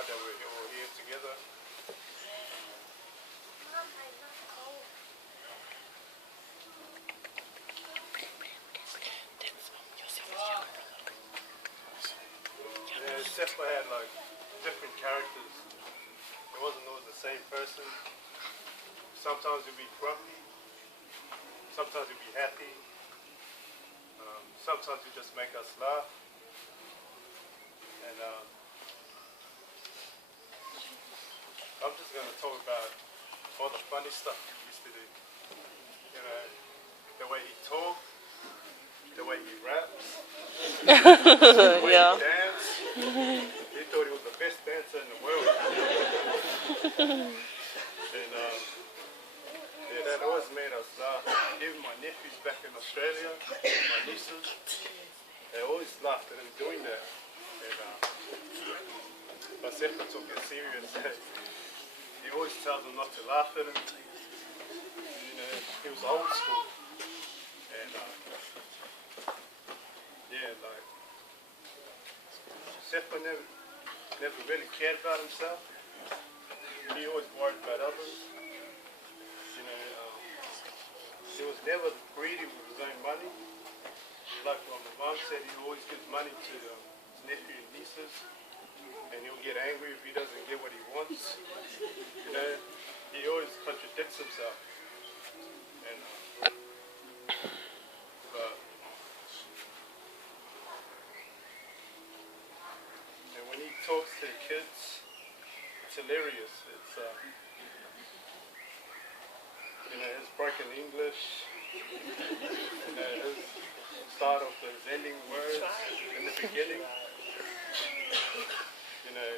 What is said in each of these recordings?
proud that we're all here together. Yeah, Iosefa had like different characters. It wasn't always the same person. Sometimes he'd be grumpy. Sometimes he'd be happy. Sometimes he'd just make us laugh. And I'm just going to talk about all the funny stuff he used to do. You know, the way he talked, the way he raps, the way he danced. He thought he was the best dancer in the world. And yeah, that always made us laugh. Even my nephews back in Australia, my nieces, they always laughed at him doing that. And Iosefa took it serious. He always tells them not to laugh at him. You know, he was old school. And yeah, like Iosefa never really cared about himself. He always worried about others. You know, he was never greedy with his own money. Like what my mom said, he always gives money to his nephew and nieces, and he'll get angry if he doesn't get what he wants. You know, he always contradicts himself. And when he talks to kids, it's hilarious. It's you know, his broken English, you know, his start of his ending words in the beginning. You know,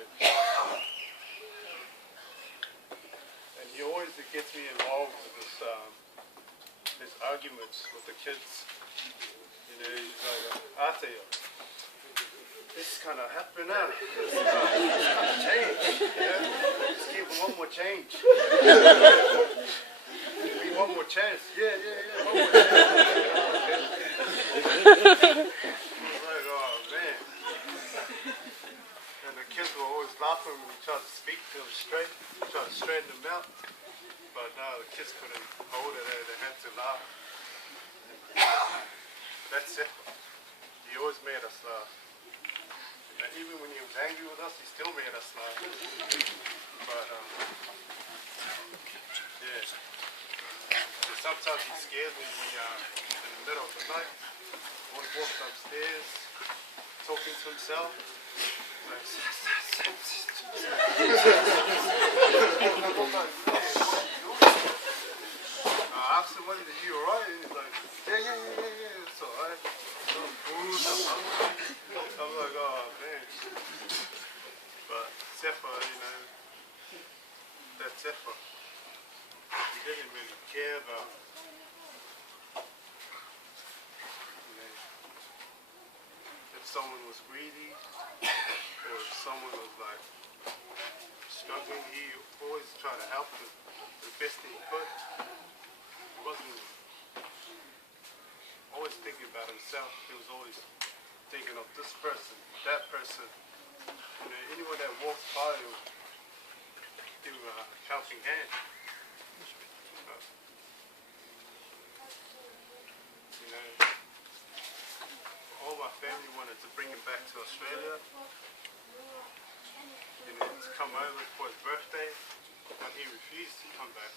and he always gets me involved with his arguments with the kids. You know, he's like, ARIOTA, this is kind of happening now. This is kind of change. You know? Just give him one more change. Give me one more chance. Yeah, one more chance. Like, oh man. And the kids were always laughing when we tried to speak to them straight, try to straighten them out. But no, the kids couldn't hold it, they had to laugh. That's it. He always made us laugh. And even when he was angry with us, he still made us laugh. But yeah. And sometimes he scares me when in the middle of the night. Always walks upstairs, talking to himself. Like, I asked him, "Are you alright?" And he's like, yeah, it's alright. I'm like, oh man. But Iosefa, you know, that's Iosefa. He didn't really care about, you know, if someone was greedy or if someone was like struggling. He always tried to help them the best he could. He wasn't always thinking about himself. He was always thinking of this person, that person. You know, anyone that walks by, he'll do a helping hand. You know, all my family wanted to bring him back to Australia. You know, to come over for his birthday, but he refused to come back.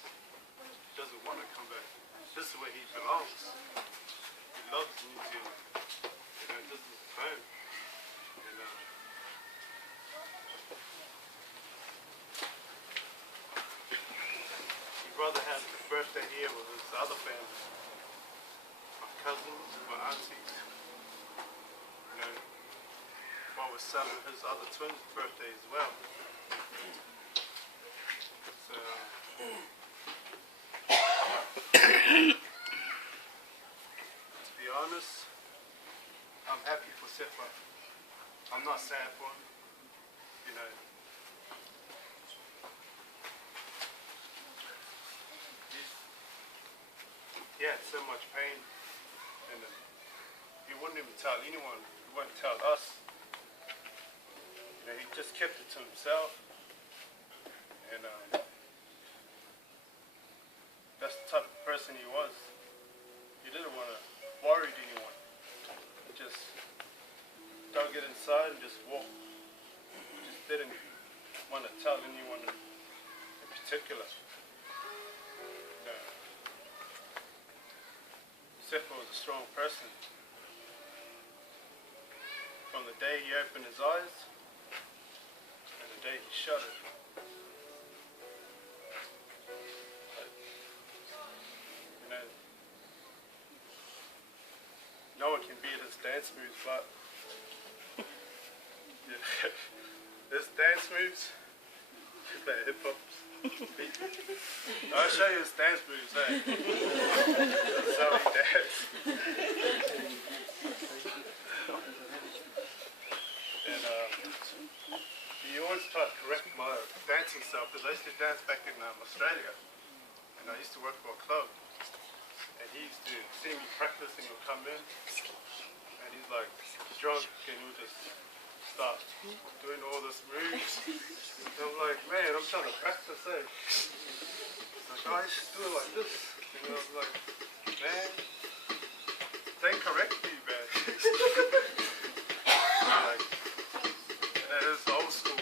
He doesn't want to come back. This is where he belongs. He loves New Zealand. You know, this is his home. And he'd rather have his birthday here with his other family. My cousins, my aunties. You know, while we're celebrating his other twins' birthday as well. So, to be honest, I'm happy for Iosefa. I'm not sad for him. You know, he had so much pain, and he wouldn't even tell anyone. He wouldn't tell us. You know, he just kept it to himself, and that's the type of person he was. He didn't want to worry anyone. He just dug it inside and just walked. Just didn't want to tell anyone in particular. Iosefa was a strong person. From the day he opened his eyes and the day he shut it. But, you know, no one can beat his dance moves, but yeah, his dance moves, he play hip hop. I'll show you his dance moves, hey. That's how he dance. And he always tried to correct my dancing style, because I used to dance back in Australia, and I used to work for a club, and he used to see me practice and he'll come in, and he's like drunk and he'll just start doing all this moves. And I'm like, man, I'm trying to practice, eh? He's like, oh, I just do it like this. And I was like, man, they correct me, man. Like, that is old school.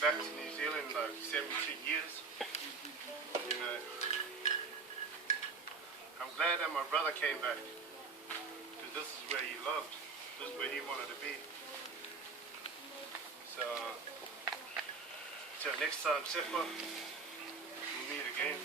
Back to New Zealand in like 17 years. You know, I'm glad that my brother came back, because this is where he loved, this is where he wanted to be. So, till next time, Iosefa, we'll meet again.